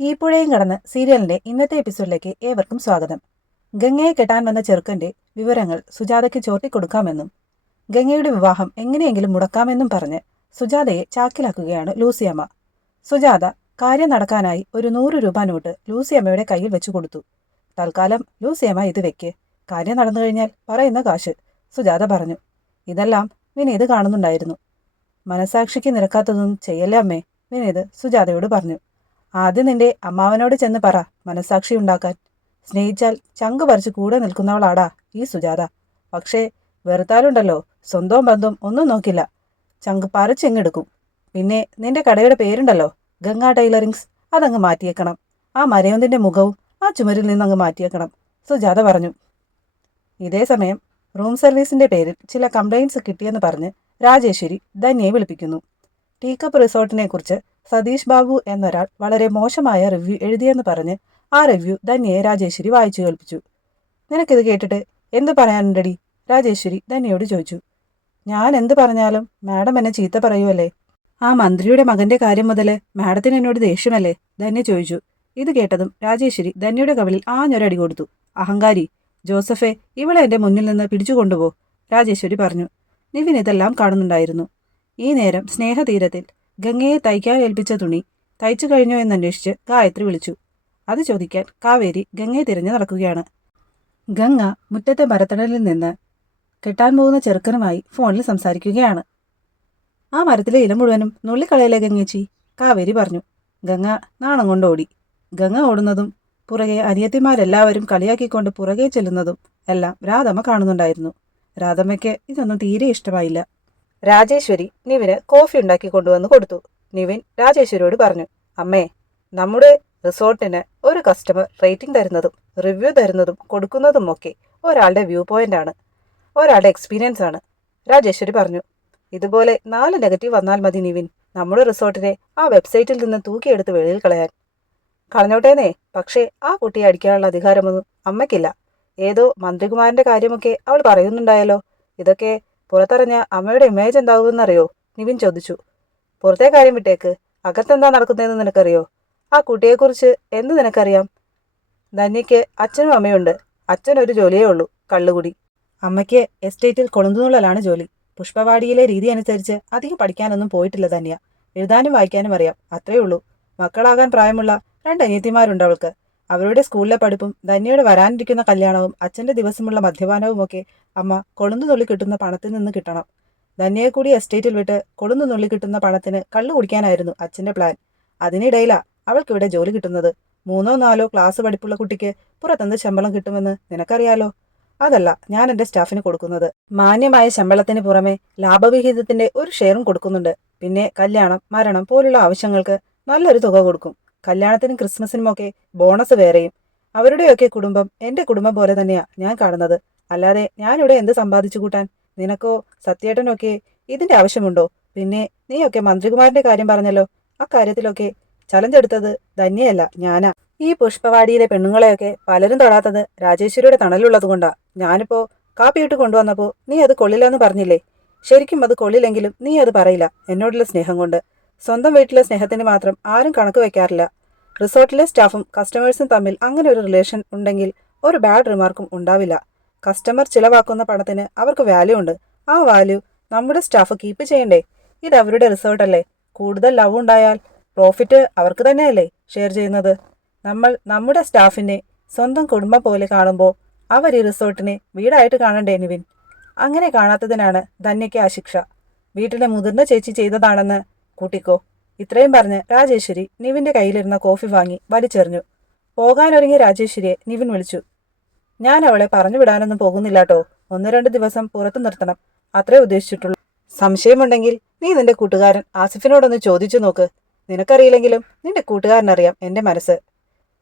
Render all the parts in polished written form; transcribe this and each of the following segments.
ഈ പുഴയും കടന്ന് സീരിയലിന്റെ ഇന്നത്തെ എപ്പിസോഡിലേക്ക് ഏവർക്കും സ്വാഗതം. ഗംഗയെ കെട്ടാൻ വന്ന ചെറുക്കന്റെ വിവരങ്ങൾ സുജാതയ്ക്ക് ചോർത്തിക്കൊടുക്കാമെന്നും ഗംഗയുടെ വിവാഹം എങ്ങനെയെങ്കിലും മുടക്കാമെന്നും പറഞ്ഞ് സുജാതയെ ചാക്കിലാക്കുകയാണ് ലൂസിയമ്മ. സുജാത കാര്യം നടക്കാനായി ഒരു 100 രൂപ നോട്ട് ലൂസിയമ്മയുടെ കയ്യിൽ വെച്ചു കൊടുത്തു. തൽക്കാലം ലൂസിയമ്മ ഇത് വെക്ക്, കാര്യം നടന്നു കഴിഞ്ഞാൽ പറയുന്ന കാശ്, സുജാത പറഞ്ഞു. ഇതെല്ലാം വിനീത് കാണുന്നുണ്ടായിരുന്നു. മനസാക്ഷിക്ക് നിരക്കാത്തതൊന്നും ചെയ്യല്ലേ അമ്മേ, വിനീത് സുജാതയോട് പറഞ്ഞു. ആദ്യം നിന്റെ അമ്മാവനോട് ചെന്ന് പറ മനസാക്ഷി ഉണ്ടാക്കാൻ. സ്നേഹിച്ചാൽ ചങ്ക് പറിച്ച് കൂടെ നിൽക്കുന്നവളാടാ ഈ സുജാത. പക്ഷേ വെറുത്താലുണ്ടല്ലോ സ്വന്തവും ബന്ധവും ഒന്നും നോക്കില്ല, ചങ്ക് പറിച്ചെങ്ങെടുക്കും. പിന്നെ നിന്റെ കടയുടെ പേരുണ്ടല്ലോ, ഗംഗാ ടൈലറിങ്സ്, അതങ്ങ് മാറ്റിയേക്കണം. ആ മരയൊന്നിന്റെ മുഖവും ആ ചുമരിൽ നിന്നങ്ങ് മാറ്റിയേക്കണം, സുജാത പറഞ്ഞു. ഇതേ സമയം റൂം സർവീസിന്റെ പേരിൽ ചില കംപ്ലയിൻസ് കിട്ടിയെന്ന് പറഞ്ഞ് രാജേശ്വരി ധന്യയെ വിളിപ്പിക്കുന്നു. ടീക്കപ്പ് റിസോർട്ടിനെ കുറിച്ച് സതീഷ് ബാബു എന്നൊരാൾ വളരെ മോശമായ റിവ്യൂ എഴുതിയെന്ന് പറഞ്ഞ് ആ റിവ്യൂ ധന്യയെ രാജേശ്വരി വായിച്ചു കേൾപ്പിച്ചു. നിനക്കിത് കേട്ടിട്ട് എന്ത് പറയാനുണ്ടടി, രാജേശ്വരി ധന്യയോട് ചോദിച്ചു. ഞാൻ എന്ത് പറഞ്ഞാലും മാഡം എന്നെ ചീത്ത പറയുമല്ലേ? ആ മന്ത്രിയുടെ മകന്റെ കാര്യം മുതൽ മാഡത്തിന് എന്നോട് ദേഷ്യമല്ലേ, ധന്യ ചോദിച്ചു. ഇത് കേട്ടതും രാജേശ്വരി ധന്യയുടെ കവിളിൽ ആഞ്ഞൊരടി കൊടുത്തു. അഹങ്കാരി, ജോസഫെ, ഇവളെ എന്റെ മുന്നിൽ നിന്ന് പിടിച്ചുകൊണ്ടുപോ, രാജേശ്വരി പറഞ്ഞു. നിവിൻ ഇതെല്ലാം കാണുന്നുണ്ടായിരുന്നു. ഈ നേരം സ്നേഹതീരത്തിൽ ഗംഗയെ തയ്ക്കാൻ ഏൽപ്പിച്ച തുണി തയ്ച്ചു കഴിഞ്ഞോ എന്നന്വേഷിച്ച് ഗായത്രി വിളിച്ചു. അത് ചോദിക്കാൻ കാവേരി ഗംഗയെ തിരഞ്ഞു നടക്കുകയാണ്. ഗംഗ മുറ്റത്തെ മരത്തണലിൽ നിന്ന് കെട്ടാൻ പോകുന്ന ചെറുക്കനുമായി ഫോണിൽ സംസാരിക്കുകയാണ്. ആ മരത്തിലെ ഇല മുഴുവനും നുള്ളിക്കളയല്ലേ ഗംഗേച്ചി, കാവേരി പറഞ്ഞു. ഗംഗ നാണം കൊണ്ട് ഓടി. ഗംഗ ഓടുന്നതും പുറകെ അനിയത്തിമാരെല്ലാവരും കളിയാക്കിക്കൊണ്ട് പുറകെ ചെല്ലുന്നതും എല്ലാം രാധമ്മ കാണുന്നുണ്ടായിരുന്നു. രാധമ്മയ്ക്ക് ഇതൊന്നും തീരെ ഇഷ്ടമായില്ല. രാജേശ്വരി നിവിന് കോഫി ഉണ്ടാക്കി കൊണ്ടുവന്ന് കൊടുത്തു. നിവിൻ രാജേശ്വരിയോട് പറഞ്ഞു, അമ്മേ, നമ്മുടെ റിസോർട്ടിന് ഒരു കസ്റ്റമർ റേറ്റിംഗ് തരുന്നതും റിവ്യൂ തരുന്നതും കൊടുക്കുന്നതും ഒക്കെ ഒരാളുടെ വ്യൂ പോയിന്റ് ആണ്, ഒരാളുടെ എക്സ്പീരിയൻസ് ആണ്, രാജേശ്വരി പറഞ്ഞു. ഇതുപോലെ 4 നെഗറ്റീവ് വന്നാൽ മതി നിവിൻ നമ്മുടെ റിസോർട്ടിനെ ആ വെബ്സൈറ്റിൽ നിന്ന് തൂക്കിയെടുത്ത് വെളിയിൽ കളയാൻ. കളഞ്ഞോട്ടേന്നേ, പക്ഷേ ആ കുട്ടിയെ അടിക്കാനുള്ള അധികാരമൊന്നും അമ്മയ്ക്കില്ല. ഏതോ മന്ത്രികുമാരന്റെ കാര്യമൊക്കെ അവൾ പറയുന്നുണ്ടായല്ലോ. ഇതൊക്കെ പുറത്തറിഞ്ഞ അമ്മയുടെ ഇമേജ് എന്താവുമെന്നറിയോ, നിവിൻ ചോദിച്ചു. പുറത്തെ കാര്യം വിട്ടേക്ക്, അകത്തെന്താ നടക്കുന്നതെന്ന് നിനക്കറിയോ? ആ കുട്ടിയെക്കുറിച്ച് എന്ത് നിനക്കറിയാം? ധന്യയ്ക്ക് അച്ഛനും അമ്മയുണ്ട്. അച്ഛനൊരു ജോലിയേ ഉള്ളൂ, കള്ളുകുടി. അമ്മയ്ക്ക് എസ്റ്റേറ്റിൽ കൊളുന്തുനുള്ളലാണ് ജോലി. പുഷ്പവാടിയിലെ രീതി അനുസരിച്ച് അധികം പഠിക്കാനൊന്നും പോയിട്ടില്ല ധന്യ. എഴുതാനും വായിക്കാനും അറിയാം, അത്രേ ഉള്ളൂ. മക്കളാകാൻ പ്രായമുള്ള 2 അനിയത്തിമാരുണ്ട് അവൾക്ക്. അവരുടെ സ്കൂളിലെ പഠിപ്പും ധന്യയുടെ വരാനിരിക്കുന്ന കല്യാണവും അച്ഛന്റെ ദിവസമുള്ള മദ്യപാനവും ഒക്കെ അമ്മ കൊളുന്തു നുള്ളി കിട്ടുന്ന പണത്തിൽ നിന്ന് കിട്ടണം. ധന്യയെ കൂടി എസ്റ്റേറ്റിൽ വിട്ട് കൊളുന്തു നുള്ളി കിട്ടുന്ന പണത്തിന് കള്ളു കുടിക്കാനായിരുന്നു അച്ഛന്റെ പ്ലാൻ. അതിനിടയിലാ അവൾക്കിവിടെ ജോലി കിട്ടുന്നത്. 3ഓ 4ഓ ക്ലാസ് പഠിപ്പുള്ള കുട്ടിക്ക് പുറത്തെന്ത് ശമ്പളം കിട്ടുമെന്ന് നിനക്കറിയാലോ. അതല്ല ഞാൻ എന്റെ സ്റ്റാഫിന് കൊടുക്കുന്നത്. മാന്യമായ ശമ്പളത്തിന് പുറമെ ലാഭവിഹിതത്തിന്റെ ഒരു ഷെയറും കൊടുക്കുന്നുണ്ട്. പിന്നെ കല്യാണം, മരണം പോലുള്ള ആവശ്യങ്ങൾക്ക് നല്ലൊരു തുക കൊടുക്കും. കല്യാണത്തിനും ക്രിസ്മസിനുമൊക്കെ ബോണസ് വേറെയും. അവരുടെയൊക്കെ കുടുംബം എന്റെ കുടുംബം പോലെ തന്നെയാ ഞാൻ കാണുന്നത്. അല്ലാതെ ഞാനിവിടെ എന്ത് സമ്പാദിച്ചു കൂട്ടാൻ? നിനക്കോ സത്യേട്ടനൊക്കെ ഇതിന്റെ ആവശ്യമുണ്ടോ? പിന്നെ നീയൊക്കെ മന്ത്രികുമാരന്റെ കാര്യം പറഞ്ഞല്ലോ, അക്കാര്യത്തിലൊക്കെ ചലഞ്ച് എടുത്തത് ധന്യയല്ല, ഞാനാ. ഈ പുഷ്പവാടിയിലെ പെണ്ണുങ്ങളെയൊക്കെ പലരും തൊടാത്തത് രാജേശ്വരിയുടെ തണലുള്ളതുകൊണ്ടാ. ഞാനിപ്പോ കാപ്പിയിട്ട് കൊണ്ടുവന്നപ്പോ നീ അത് കൊള്ളില്ലെന്ന് പറഞ്ഞില്ലേ? ശരിക്കും അത് കൊള്ളില്ലെങ്കിലും നീ അത് പറയില്ല, എന്നോടുള്ള സ്നേഹം കൊണ്ട്. സ്വന്തം വീട്ടിലെ സ്നേഹത്തിന് മാത്രം ആരും കണക്ക് വെക്കാറില്ല. റിസോർട്ടിലെ സ്റ്റാഫും കസ്റ്റമേഴ്സും തമ്മിൽ അങ്ങനെ ഒരു റിലേഷൻ ഉണ്ടെങ്കിൽ ഒരു ബാഡ് റിമാർക്കും ഉണ്ടാവില്ല. കസ്റ്റമർ ചിലവാക്കുന്ന പണത്തിന് അവർക്ക് വാല്യൂ ഉണ്ട്. ആ വാല്യൂ നമ്മുടെ സ്റ്റാഫ് കീപ്പ് ചെയ്യണ്ടേ? ഇത് അവരുടെ റിസോർട്ടല്ലേ. കൂടുതൽ ലവ് ഉണ്ടായാൽ പ്രോഫിറ്റ് അവർക്ക് തന്നെയല്ലേ ഷെയർ ചെയ്യുന്നത്. നമ്മൾ നമ്മുടെ സ്റ്റാഫിനെ സ്വന്തം കുടുംബം പോലെ കാണുമ്പോൾ അവർ ഈ റിസോർട്ടിനെ വീടായിട്ട് കാണണ്ടേ നിവിൻ? അങ്ങനെ കാണാത്തതിനാണ് ധന്യയ്ക്ക് ആ ശിക്ഷ. വീട്ടിലെ മുതിർന്ന ചേച്ചി ചെയ്തതാണെന്ന് കൂട്ടിക്കോ. ഇത്രയും പറഞ്ഞ് രാജേശ്വരി നിവിന്റെ കയ്യിലിരുന്ന കോഫി വാങ്ങി വലിച്ചെറിഞ്ഞു. പോകാനൊരുങ്ങിയ രാജേശ്വരിയെ നിവിൻ വിളിച്ചു. ഞാൻ അവളെ പറഞ്ഞു വിടാനൊന്നും പോകുന്നില്ലാട്ടോ. 1-2 ദിവസം പുറത്തു നിർത്തണം, അത്രേ ഉദ്ദേശിച്ചിട്ടുള്ളൂ. സംശയമുണ്ടെങ്കിൽ നീ നിന്റെ കൂട്ടുകാരൻ ആസിഫിനോടൊന്ന് ചോദിച്ചു നോക്ക്. നിനക്കറിയില്ലെങ്കിലും നിന്റെ കൂട്ടുകാരനറിയാം എന്റെ മനസ്സ്,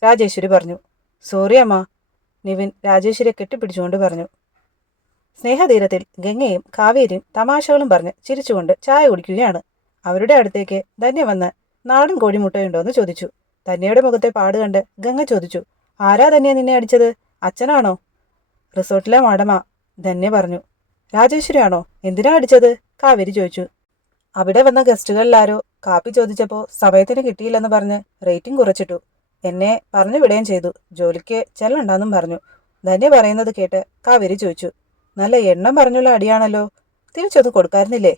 രാജേശ്വരി പറഞ്ഞു. സോറി അമ്മ, നിവിൻ രാജേശ്വരിയെ കെട്ടിപ്പിടിച്ചുകൊണ്ട് പറഞ്ഞു. സ്നേഹതീരത്തിൽ ഗംഗയും കാവേരിയും തമാശകളും പറഞ്ഞ് ചിരിച്ചുകൊണ്ട് ചായ കുടിക്കുകയാണ്. അവരുടെ അടുത്തേക്ക് ധന്യ വന്ന് നാടൻ കോഴിമുട്ടയുണ്ടോ എന്ന് ചോദിച്ചു. ധന്യയുടെ മുഖത്തെ പാട് കണ്ട് ഗംഗ ചോദിച്ചു. ആരാ ധന്യ നിന്നെ അടിച്ചത്? അച്ഛനാണോ? റിസോർട്ടിലെ മാഡമാ, ധന്യ പറഞ്ഞു. രാജേശ്വരി ആണോ? എന്തിനാ അടിച്ചത്? കാവേരി ചോദിച്ചു. അവിടെ വന്ന ഗസ്റ്റുകളിലാരോ കാപ്പി ചോദിച്ചപ്പോൾ സമയത്തിന് കിട്ടിയില്ലെന്ന് പറഞ്ഞ് റേറ്റിംഗ് കുറച്ചിട്ടു. എന്നെ പറഞ്ഞു വിടുകയും ചെയ്തു. ജോലിക്ക് ചെല്ലണ്ടെന്നും പറഞ്ഞു. ധന്യ പറയുന്നത് കേട്ട് കാവേരി ചോദിച്ചു. നല്ല എണ്ണം പറഞ്ഞുള്ള അടിയാണല്ലോ, തിരിച്ചൊന്ന് കൊടുക്കായിരുന്നില്ലേ?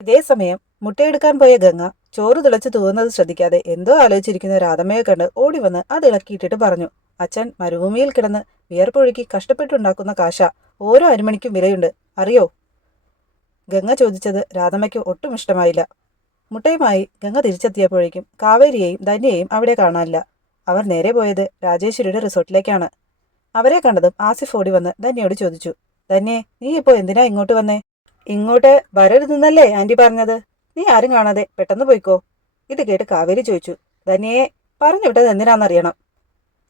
ഇതേ സമയം മുട്ടയെടുക്കാൻ പോയ ഗംഗ ചോറ് തിളച്ച് തൂവുന്നത് ശ്രദ്ധിക്കാതെ എന്തോ ആലോചിച്ചിരിക്കുന്ന രാധമ്മയെ കണ്ട് ഓടി വന്ന് അത് ഇളക്കിയിട്ടിട്ട് പറഞ്ഞു. അച്ഛൻ മരുഭൂമിയിൽ കിടന്ന് വിയർപ്പൊഴുക്കി കഷ്ടപ്പെട്ടുണ്ടാക്കുന്ന കാശ, ഓരോ അരിമണിക്കും വിലയുണ്ട്, അറിയോ? ഗംഗ ചോദിച്ചത് രാധമ്മയ്ക്ക് ഒട്ടും ഇഷ്ടമായില്ല. മുട്ടയുമായി ഗംഗ തിരിച്ചെത്തിയപ്പോഴേക്കും കാവേരിയെയും ധന്യയെയും അവിടെ കാണാനില്ല. അവർ നേരെ പോയത് രാജേശ്വരിയുടെ റിസോർട്ടിലേക്കാണ്. അവരെ കണ്ടതും ആസിഫ് ഓടി വന്ന് ധന്യയോട് ചോദിച്ചു. ധന്യേ, നീ ഇപ്പോൾ എന്തിനാ ഇങ്ങോട്ട് വന്നേ? ഇങ്ങോട്ട് വരരുതെന്നല്ലേ ആന്റി പറഞ്ഞത്? നീ ആരും കാണാതെ പെട്ടെന്ന് പോയിക്കോ. ഇത് കേട്ട് കാവേരി ചോദിച്ചു. ധന്യയെ പറഞ്ഞു വിട്ടത് എന്തിനാണെന്നറിയണം.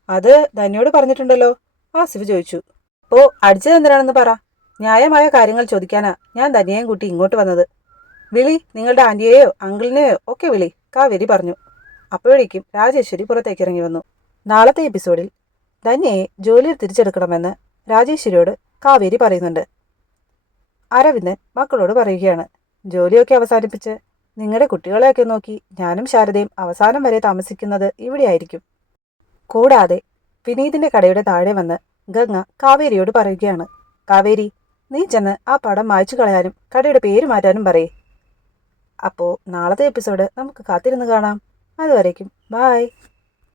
അത് ധന്യയോട് പറഞ്ഞിട്ടുണ്ടല്ലോ, ആസിഫ് ചോദിച്ചു. അപ്പോ അടിച്ചത് എന്തിനാണെന്ന് പറ. ന്യായമായ കാര്യങ്ങൾ ചോദിക്കാനാ ഞാൻ ധന്യയും കൂട്ടി ഇങ്ങോട്ട് വന്നത്. വിളി, നിങ്ങളുടെ ആന്റിയെയോ അങ്കിളിനെയോ ഒക്കെ വിളി, കാവേരി പറഞ്ഞു. അപ്പോഴേക്കും രാജേശ്വരി പുറത്തേക്ക് ഇറങ്ങി വന്നു. നാളത്തെ എപ്പിസോഡിൽ ധന്യയെ ജോലിയിൽ തിരിച്ചെടുക്കണമെന്ന് രാജേശ്വരിയോട് കാവേരി പറയുന്നുണ്ട്. അരവിന്ദൻ മക്കളോട് പറയുകയാണ്, ജോലിയൊക്കെ അവസാനിപ്പിച്ച് നിങ്ങളുടെ കുട്ടികളെയൊക്കെ നോക്കി ഞാനും ശാരദയും അവസാനം വരെ താമസിക്കുന്നത് ഇവിടെയായിരിക്കും. കൂടാതെ വിനീതിന്റെ കടയുടെ താഴെ വന്ന് ഗംഗ കാവേരിയോട് പറയുകയാണ്. കാവേരി, നീ ചെന്ന് ആ പടം മായ്ച്ചു കളയാനും കടയുടെ പേര് മാറ്റാനും പറയേ. അപ്പോൾ നാളത്തെ എപ്പിസോഡ് നമുക്ക് കാത്തിരുന്ന് കാണാം. അതുവരേക്കും ബായ്.